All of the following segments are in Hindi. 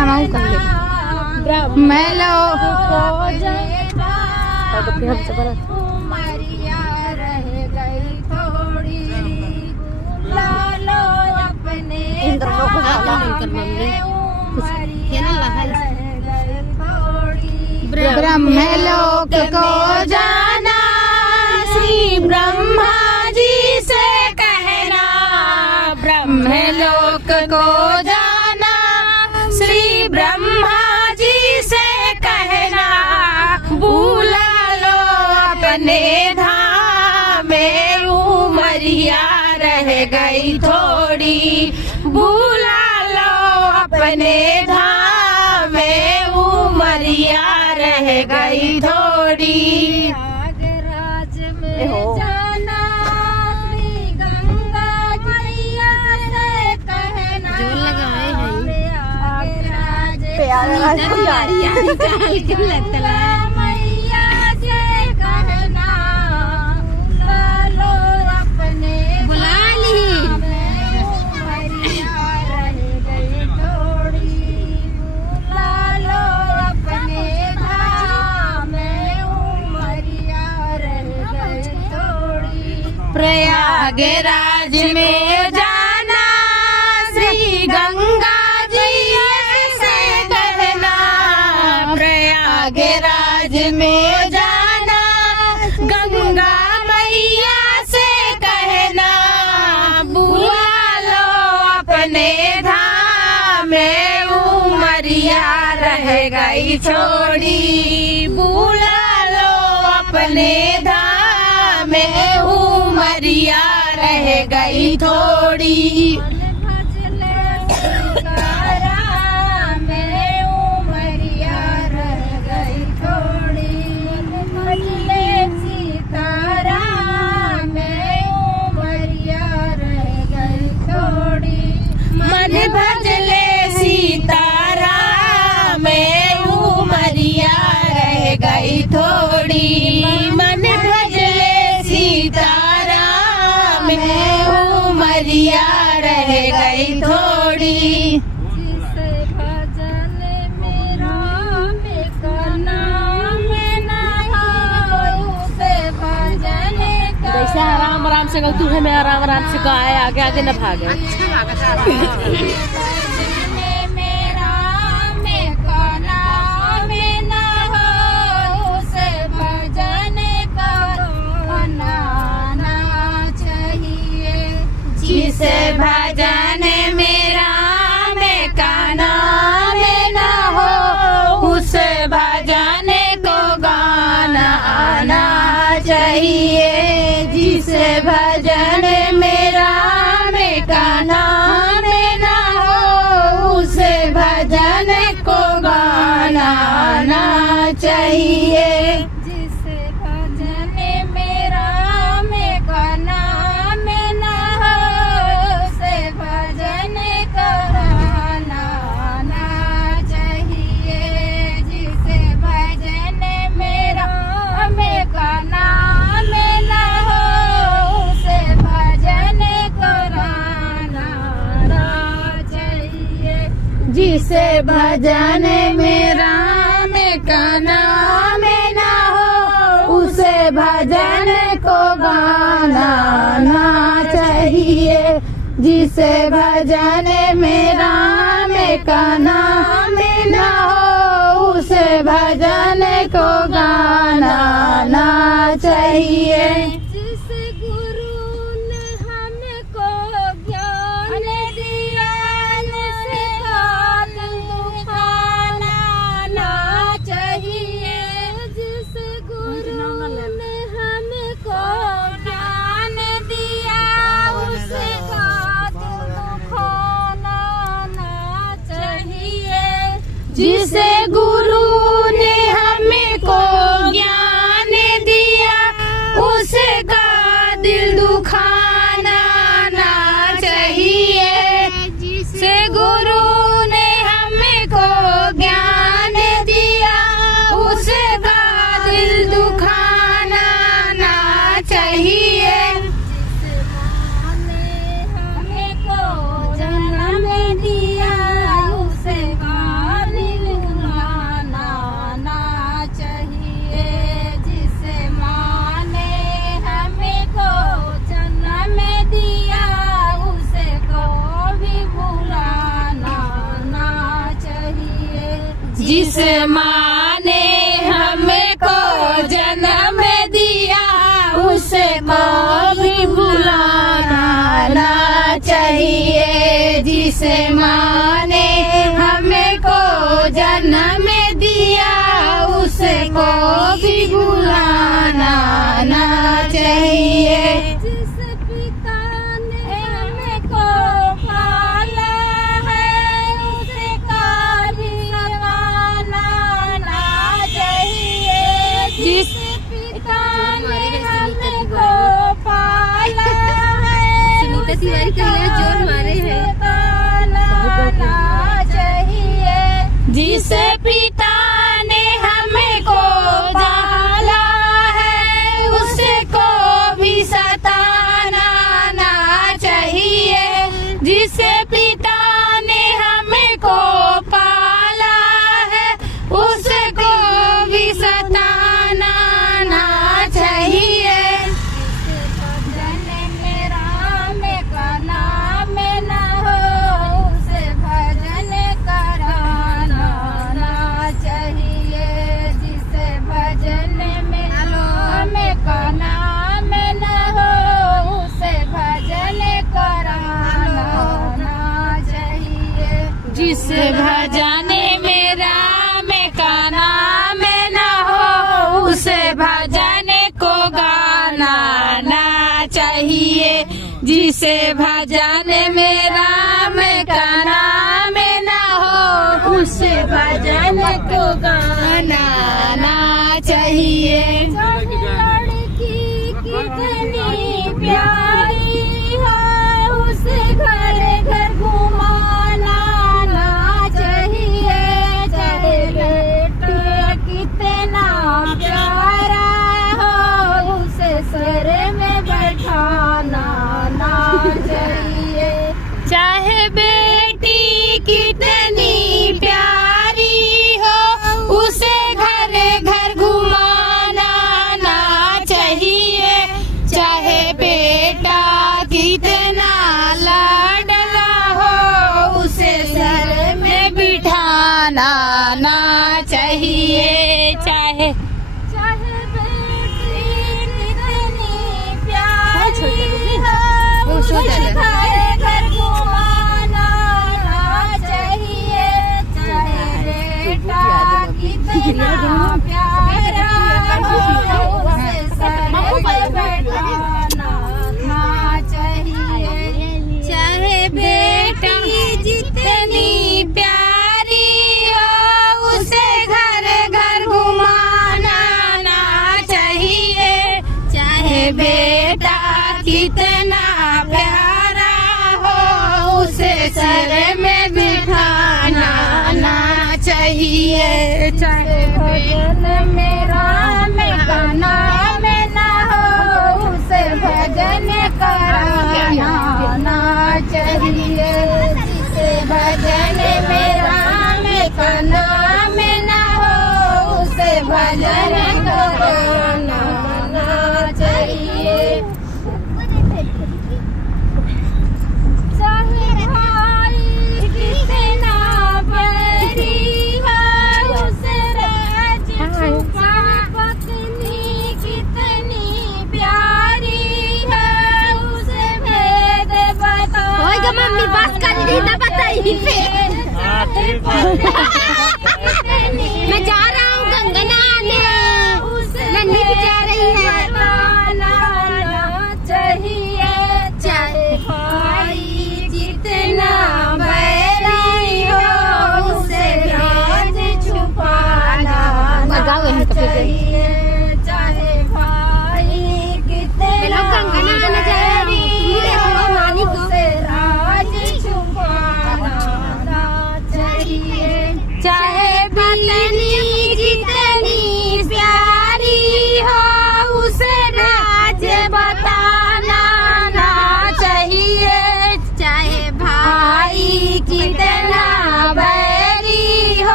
हम कर ले मेलो उमरिया रह गई थोड़ी, लालो अपने ब्रह्मलोक को जाना श्री ब्रह्मा जी से कहना, ब्रह्मलोक को जाना श्री ब्रह्मा जी से कहना, बुला लो अपने धाम में उमरिया रह गई थोड़ी, बुला लो अपने धाम में उमरिया रह गई थोड़ी। प्रयागराज में जाना श्री गंगा मैया से कहना, प्रयागराज मैया से कहना, लालो अपने बुला ली उमरिया रह गई थोड़ी, लालो अपने धाम में उमरिया रह गई थोड़ी। प्रयागराज में जाना श्री गंगा जी से कहना, प्रयागराज में जाना गंगा मैया से कहना, बुला लो अपने धाम में उमरिया रह गई छोड़ी, बुला लो अपने धाम में उमरिया रह गई थोड़ी। भजले सीताराम में उमरिया रह गई थोड़ी, भजले सीताराम में उमरिया रह गई थोड़ी, मन भजले सीताराम में उमरिया रह गई थोड़ी, मन भजले सीताराम में उमरिया रह गई थोड़ी। जिसे भजन मेरा में का नाम ना हो, उसे भजन का जैसे आराम आराम से तू है, मैं आराम आराम से गाए, आगे आगे न भागे। भजन मेरा में का नाम ना हो, उसे भजन का बनाना चाहिए। जिसे भजन मेरा में का नाम न हो, उसे भजन को गाना आना चाहिए। जिसे भजन मेरा में का नाम न हो, उसे भजन को गाना आना चाहिए। जिसे भजन मेरा में का नाम ना हो, उसे भजन कराना आना चाहिए। जिसे भजन मेरा में का नाम ना हो, उसे भजन कराना आना चाहिए। जिसे भजन मेरा में का नाम न हो, उसे भजन को गाना आना चाहिए। जिसे भजन मेरा में का नाम न हो, उसे भजन को गाना आना चाहिए। जिस गुरु ने हमको ज्ञान दिया, सिखाना ना चाहिए। जिस गुरु ने हमको ज्ञान दिया, उसका खाना ना चाहिए। जिसे गुरु ने हमको ज्ञान दिया, उसे जिस माँ ने हमें को जन्म दिया उसे कभी भुलाना ना चाहिए। जिस माँ ने हमें को जन्म दिया उसे कभी भुलाना ना चाहिए। जिस पिता ने हमें को पाला है उसे कभी भुलाना ना चाहिए। जिस पिता ने हमें को पाला है सुनीता तिवारी का ये जोर मारे हैं। ना चाहिए। जिस पिता ने हमें को डाला है उसे को भी सताना ना चाहिए। जिस पिता ने हमें को पाला है उसे को भी सताना ना चाहिए। भजन में राम का नाम न हो उसे भजन कराना ना चाहिए। जिसे भजन में राम का नाम न हो उसे भजन कराना ना चाहिए। जिस भजन में राम का नाम न हो उसे भजन को गाना ना चाहिए। जिसे भजन में राम का नाम न हो उसे भजन को गाना ना चाहिए। लड़की कितनी प्यारी है उसे घर घर घुमाना ना चाहिए। चाहे बेटा कितना प्यारा हो उसे सर में बैठाना ना चाहिए। चाहे बेटी कितनी प्यारी हो उसे घर घर घुमाना ना चाहिए। चाहे बेटा कितना लाडला हो उसे सर में बिठाना ना चाहिए। चाहे चाहे बेटी कितनी प्यारी हो उसे घर घर घुमाना ना चाहिए। चाहे बेटा कितना प्यारा हो उसे सर में बैठाना ना चाहिए। चाहे बेटी जितनी प्यारी हो उसे घर घर घुमाना ना चाहिए। चाहे बेटा कितना प्यारा हो उसे सर में बिठाना ना चाहिए। चाहे भजन में राम का नाम न हो उसे भजन कराना ना चाहिए। जिसे भजन में राम का नाम न हो उसे भजन कराना ना चाहिए। चाहे भाई कितना बैरी है उसे राज छुपा। पत्नी कितनी प्यारी है उसे भेद बता। मम्मी बात कर रही ना बताइए। मैं जा रहा हूँ गंगा नहाने। नन्ही भी जा रही है। चाहिए। चाहे भाई जितना बैरी हो उसे राज छुपाना ना चाहिए। चाहे भाई कितना गंगा नहाने जा रही बैरी हो उसे राज छुपाना ना चाहिए। चाहे बेटी जितनी प्यारी हो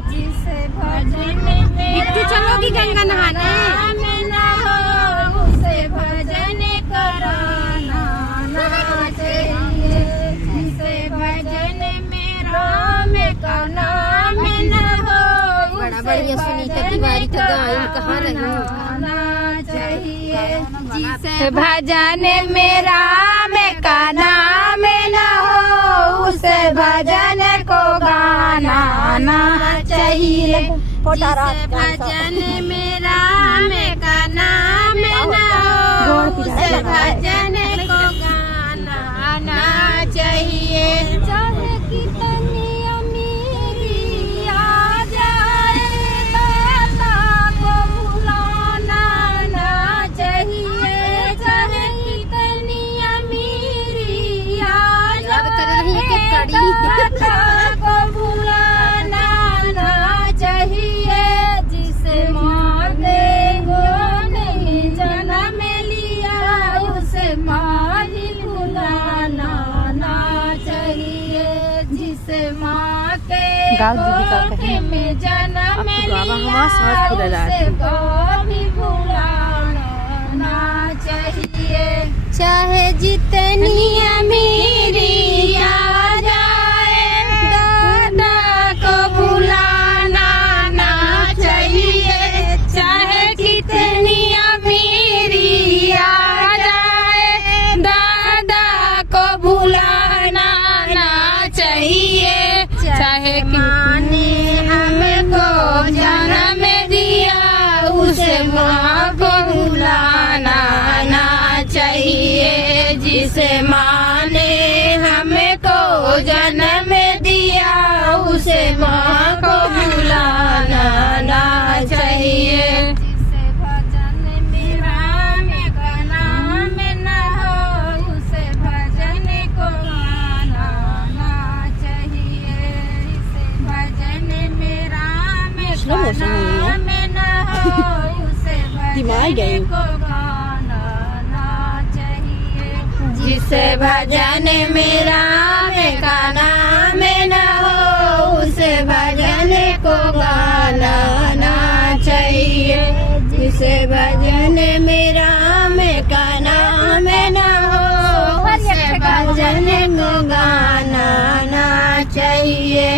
जिसे भजन बिट्टू चलोगी गंगा नहाने? में न हो उसे भजन कराना ना चाहिए। जिसे भजन में राम का नाम न हो बड़ा बढ़िया सुनीता तिवारी का गायन कहाँ रही? गाना चाहिए। जिसे भजन में राम का नाम न हो उसे भजन को गाना ना चाहिए। जिसे भजन में राम का नाम न हो उसे भजन को गाना ना चाहिए। चाहे कितनी अमीरी आ जाए दाता को भुलाना ना चाहिए। चाहे कितनी अमीरी आ याद कर रही है कि कड़ी। दाता को भुलाना ना चाहिए। जिसे माँ ने नहीं जन्म लिया उसे माँ ही भुलाना ना चाहिए। जिसे माँ के कोख में जन्म लिया उसे कभी भुलाना ना चाहिए। चाहे जितनी अमीरी आ जाए दादा को भुलाना ना चाहिए। चाहे कितनी अमीरी आ जाए दादा को भुलाना ना चाहिए। चाहे माँ ने हमको जन्म दिया उसे माँ को भुलाना ना चाहिए। जिसे माँ ने हमको जन्म दिया उसे माँ को भुलाना ना चाहिए। जिसे भजन में राम का नाम न हो उसे भजन को गाना ना चाहिए। जिसे भजन में राम का नाम न हो उसे भजन को गाना ना चाहिए। जिसे भजन में राम का नाम न हो उसे भजन को गाना ना चाहिए। जिसे भजन में राम का नाम न हो उसे भजन को गाना ना चाहिए।